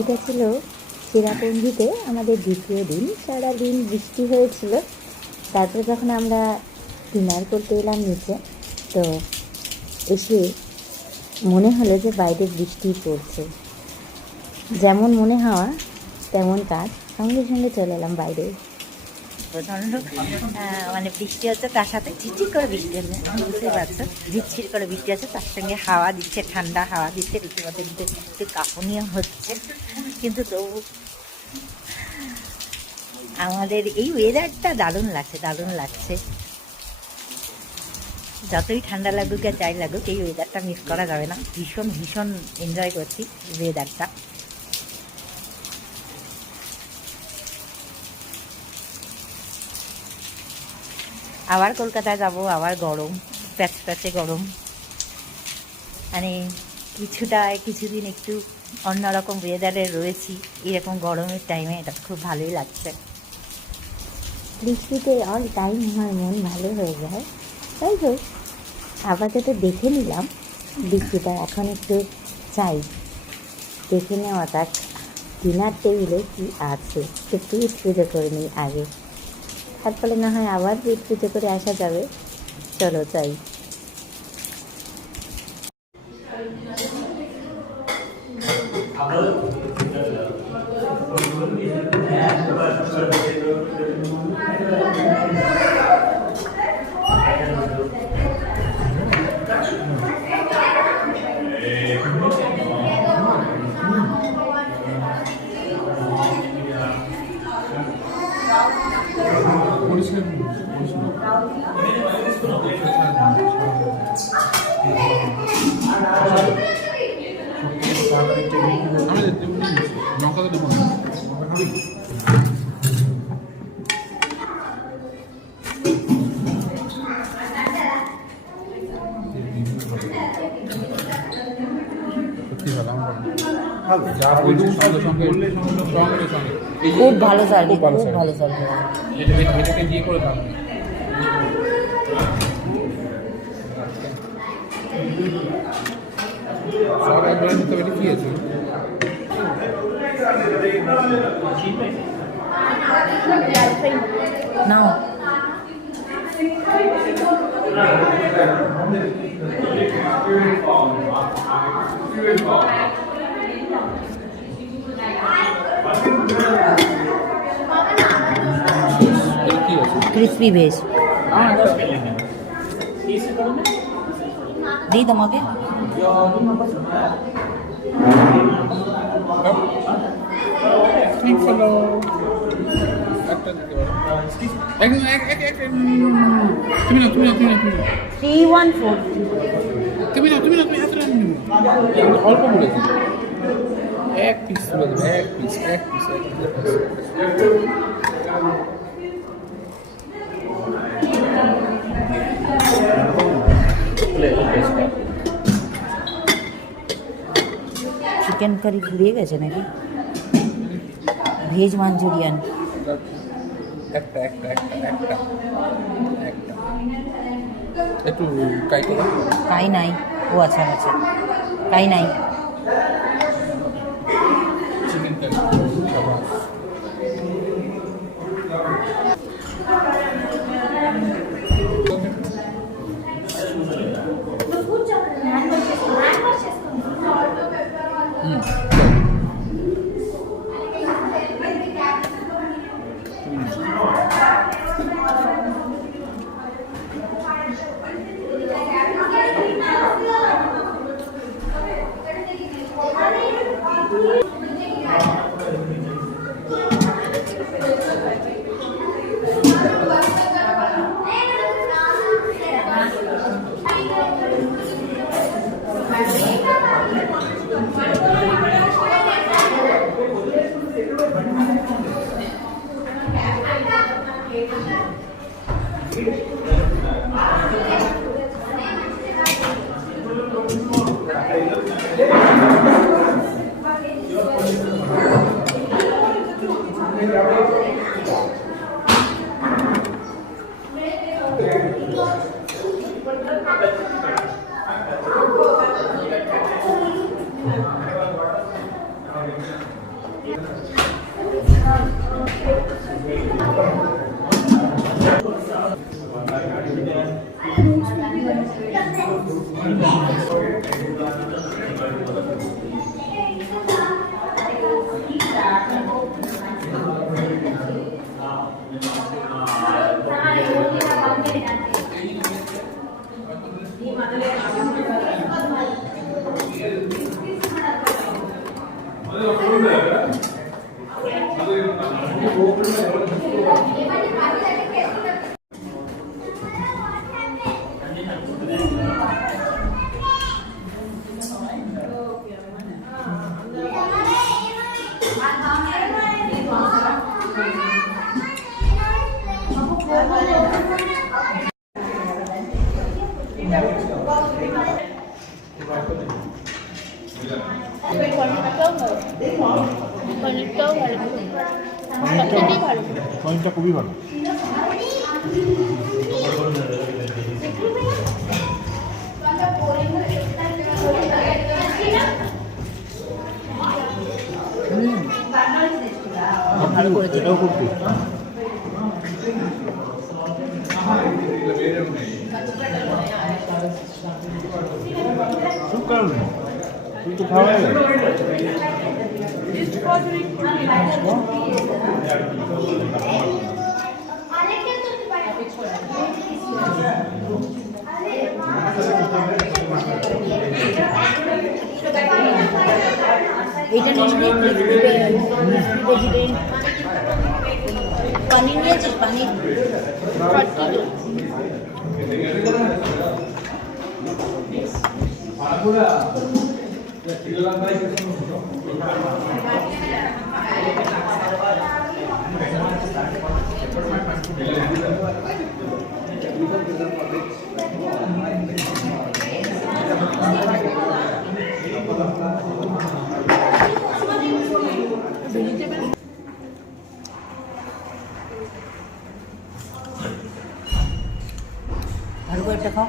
এটা ছিল চেরাপুঞ্জিতে আমাদের দ্বিতীয় দিন। সারাদিন বৃষ্টি হয়েছিল। তারপরে যখন আমরা ডিনার করতে এলাম নিচে, তো এসে মনে হলো যে বাইরে বৃষ্টি পড়ছে। যেমন মনে হওয়া তেমন কাজ, সঙ্গে সঙ্গে চলে এলাম বাইরে। প্রচণ্ড মানে বৃষ্টি হচ্ছে, তার সাথে ঝিরঝির করে বৃষ্টি হচ্ছে, বুঝতেই পারছো, ঝিরঝির করে বৃষ্টি হচ্ছে, তার সঙ্গে হাওয়া দিচ্ছে, ঠান্ডা হাওয়া দিচ্ছে, রীতিমতো কিন্তু একটু কাঁপুনিও হচ্ছে। কিন্তু তবু আমাদের এই ওয়েদারটা দারুণ লাগছে, দারুণ লাগছে। যতই ঠান্ডা লাগুক আর যাই লাগুক, এই ওয়েদারটা মিস করা যাবে না। ভীষণ ভীষণ এনজয় করছি ওয়েদারটা। আবার কলকাতায় যাব, আবার গরম, প্যাচ প্যাচে গরম। মানে কিছুদিন একটু অন্যরকম ওয়েদারে রয়েছি, এরকম গরমের টাইমে এটা খুব ভালোই লাগছে। বৃষ্টিতে অল টাইম আমার মন ভালো হয়ে যায়। তাই হোক, আপাতত দেখে নিলাম বৃষ্টিটা, এখন একটু চাই দেখে নেওয়া যাক ডিনার টেবিলে কী আছে। একটু পেট পুজো করে নিই আগে, তারপরে না হয় আবার পেট পুজো করে আসা যাবে। চলো চাই। খুব ভালো সার্ভিস, খুব ভালো সার্ভিস। এটাকে দিয়ে করে দাও। সব একবারে নিতে পারি, কি আছে? নাও। ক্রিসপি ভেজ দিই তোমাকে। তুমি না 314 তুমি অল্প বলেছি। এক পিস তুলে দেবে, এক পিস। চিকেন কারি ঘুরিয়ে গেছে নাকি? ভেজ মাঞ্চুরিয়ান একটা একটু কাই করো। কাই নাই? ও আচ্ছা, কাই নাই। চিকেন কারি পনিরটাও ভালো, সবথেকেই ভালো। পনিরটা খুবই ভালো। ভালো করেছে। এটাও খুব টেস্টি। শুক্র তুই তো খাওয়াই এইটা নিয়ে পনির নিয়েছিস? পনির ভালো করে একটা খাও।